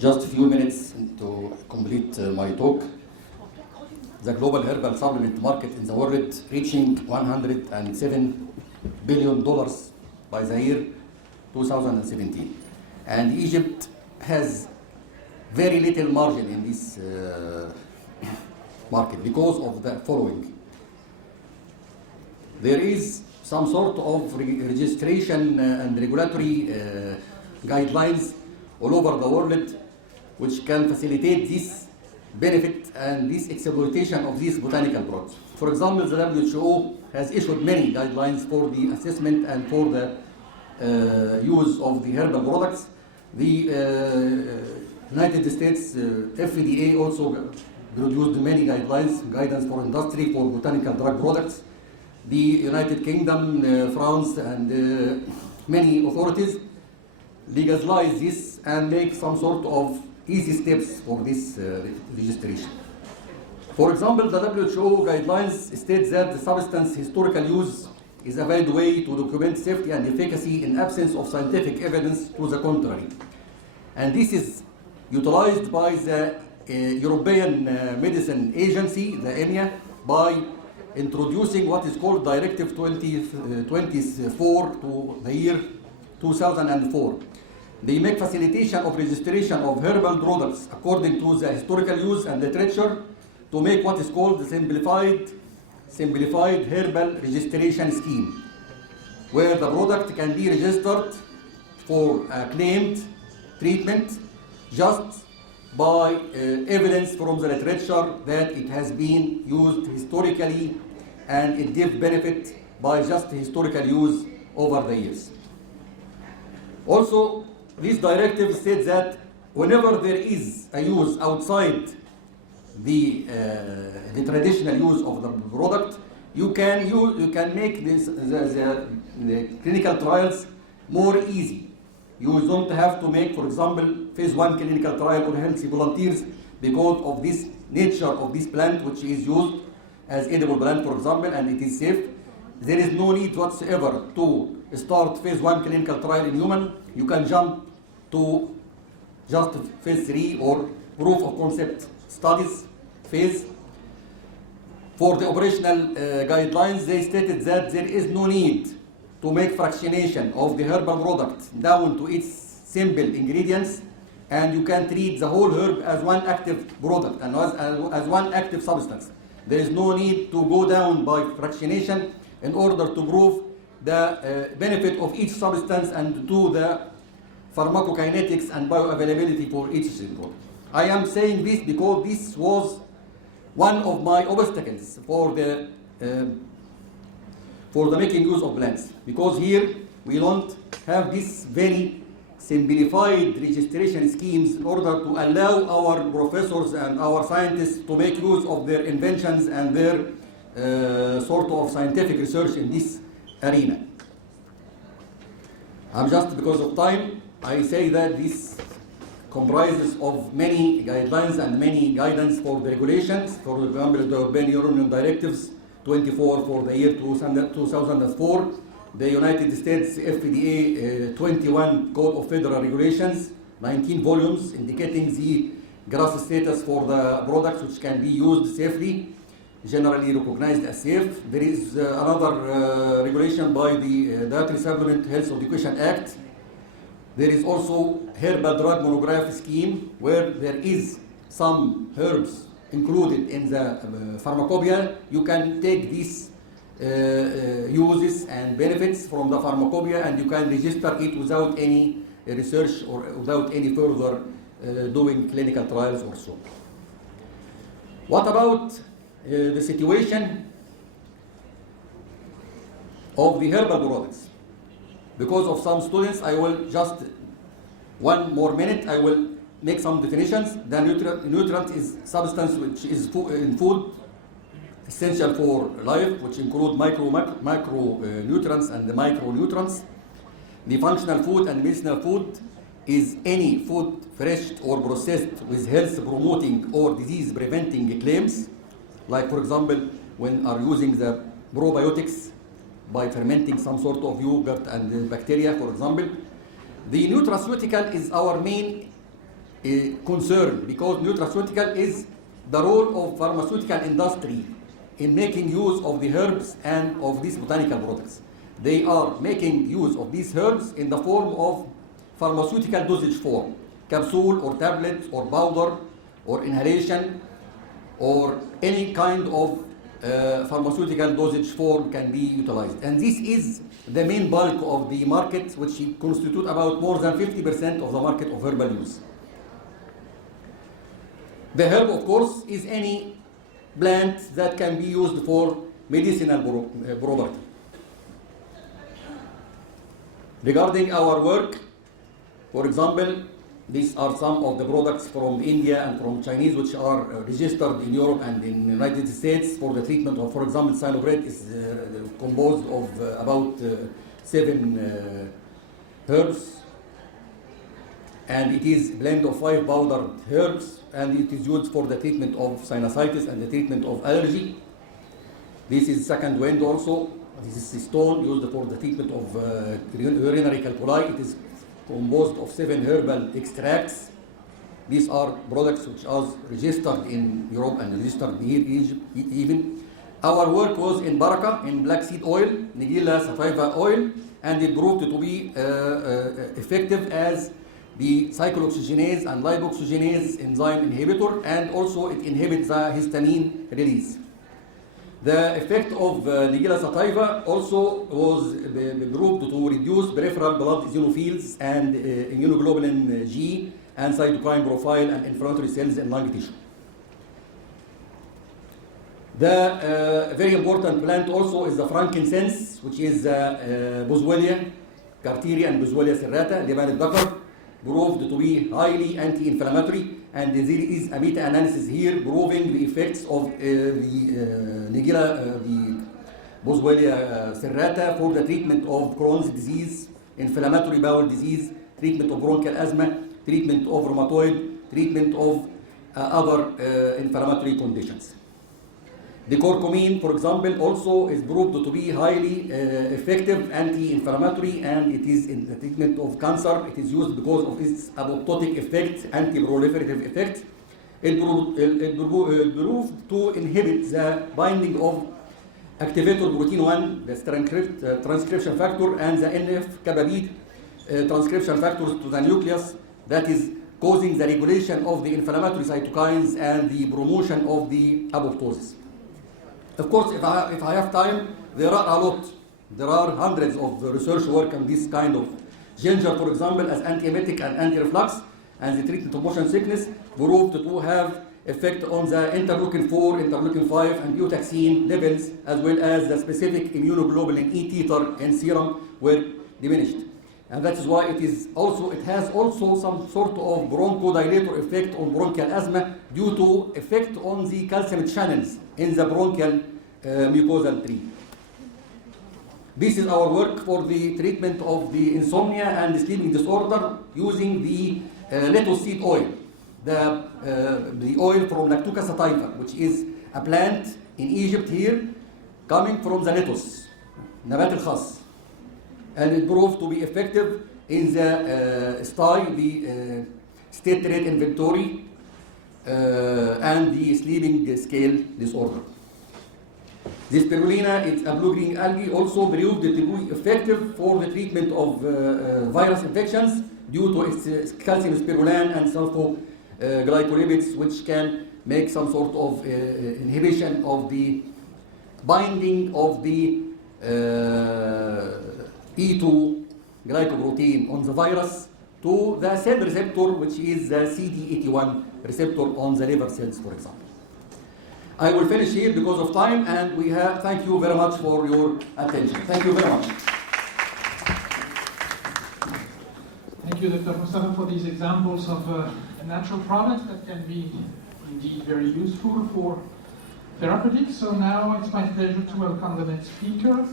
Just a few minutes to complete my talk. The global herbal supplement market in the world reaching $107 billion by the year 2017. And Egypt has very little margin in this market because of the following. There is some sort of registration and regulatory guidelines all over the world which can facilitate this benefit and this exploitation of these botanical products. For example, the WHO has issued many guidelines for the assessment and for the use of the herbal products. The United States FDA also produced many guidelines, guidance for industry for botanical drug products. The United Kingdom, France, and many authorities legalize this and make some sort of easy steps for this registration. For example, the WHO guidelines state that the substance historical use is a valid way to document safety and efficacy in absence of scientific evidence to the contrary. And this is utilized by the European Medicine Agency, the EMEA, by introducing what is called Directive 2024 to the year 2004. They make facilitation of registration of herbal products according to the historical use and literature to make what is called the simplified herbal registration scheme, where the product can be registered for a claimed treatment just by evidence from the literature that it has been used historically and it gives benefit by just historical use over the years. Also, this directive states that whenever there is a use outside the traditional use of the product, you can make the clinical trials more easy. You don't have to make, for example, phase 1 clinical trial on healthy volunteers because of this nature of this plant, which is used as edible plant, for example, and it is safe. There is no need whatsoever to start phase 1 clinical trial in human. You can jump to just phase 3 or proof of concept studies phase. For the operational guidelines, they stated that there is no need to make fractionation of the herbal product down to its simple ingredients, and you can treat the whole herb as one active product and as one active substance. There is no need to go down by fractionation in order to prove the benefit of each substance and to do the pharmacokinetics and bioavailability for each product. I am saying this because this was one of my obstacles for the making use of plants, because here we don't have this very simplified registration schemes in order to allow our professors and our scientists to make use of their inventions and their sort of scientific research in this arena. Just because of time, I say that this comprises of many guidelines and many guidance for the regulations. For example, the European Union Directives 24 for the year 2004, the United States FDA 21 Code of Federal Regulations, 19 volumes indicating the GRAS status for the products which can be used safely, generally recognized as safe. There is another regulation by the Dietary Supplement Health Education Act. There is also herbal drug monograph scheme where there is some herbs included in the pharmacopoeia. You can take these uses and benefits from the pharmacopoeia and you can register it without any research or without any further doing clinical trials or so. What about the situation of the herbal products? Because of some students, I will just one more minute, I will make some definitions. The nutrient is substance which is in food essential for life, which include macronutrients and the micronutrients. The functional food and medicinal food is any food fresh or processed with health promoting or disease preventing claims, like for example when are using the probiotics by fermenting some sort of yogurt and bacteria, for example. The nutraceutical is our main concern, because nutraceutical is the role of pharmaceutical industry in making use of the herbs and of these botanical products. They are making use of these herbs in the form of pharmaceutical dosage form, capsule or tablet or powder or inhalation or any kind of pharmaceutical dosage form can be utilized. And this is the main bulk of the market, which constitute about more than 50% of the market of herbal use. The herb, of course, is any plant that can be used for medicinal property. Regarding our work, for example, these are some of the products from India and from Chinese which are registered in Europe and in the United States for the treatment of, for example, Sinobret is composed of about 7 herbs, and it is a blend of 5 powdered herbs, and it is used for the treatment of sinusitis and the treatment of allergy. This is second wind also. This is stone used for the treatment of urinary calculi. It is composed of 7 herbal extracts. These are products which are registered in Europe and registered here even. Our work was in Baraka, in black seed oil, Nigella sativa oil, and it proved to be effective as the cyclooxygenase and lipoxygenase enzyme inhibitor, and also it inhibits the histamine release. The effect of Nigella sativa also was proved to reduce peripheral blood eosinophils and immunoglobulin G and cytokine profile and inflammatory cells in lung tissue. The very important plant also is the frankincense, which is Boswellia carteria and Boswellia serrata, Lebanon Dakar, proved to be highly anti-inflammatory, and there is a meta-analysis here proving the effects of the Boswellia serrata for the treatment of Crohn's disease, inflammatory bowel disease, treatment of bronchial asthma, treatment of rheumatoid, treatment of other inflammatory conditions. The curcumin, for example, also is proved to be highly effective anti-inflammatory, and it is in the treatment of cancer. It is used because of its apoptotic effect, anti-proliferative effect. It proved to inhibit the binding of activator protein 1, the transcription factor, and the NF-kappa transcription factors to the nucleus, that is causing the regulation of the inflammatory cytokines and the promotion of the apoptosis. Of course, if I have time, there are a lot. There are hundreds of research work on this kind of ginger, for example, as antiemetic and anti-reflux, and the treatment of motion sickness proved to have effect on the interleukin 4, interleukin 5, and eutaxin levels, as well as the specific immunoglobulin E titer in serum were diminished. And that is why it has also some sort of bronchodilator effect on bronchial asthma due to effect on the calcium channels in the bronchial mucosal tree. This is our work for the treatment of the insomnia and the sleeping disorder using the lettuce seed oil, the oil from Lactuca sativa, which is a plant in Egypt here coming from the lettuce, Nabat al-Khas. And it proved to be effective in the STI, the state rate inventory, and the sleeping scale disorder. This spirulina is a blue-green algae, also proved to be effective for the treatment of virus infections due to its calcium spirulan and sulfoglycolipids, which can make some sort of inhibition of the binding of the E2 glycoprotein on the virus to the cell receptor, which is the CD81 receptor on the liver cells, for example. I will finish here because of time, and thank you very much for your attention. Thank you very much. Thank you, Dr. Mostafa, for these examples of natural products that can be indeed very useful for therapeutics. So now it's my pleasure to welcome the next speaker.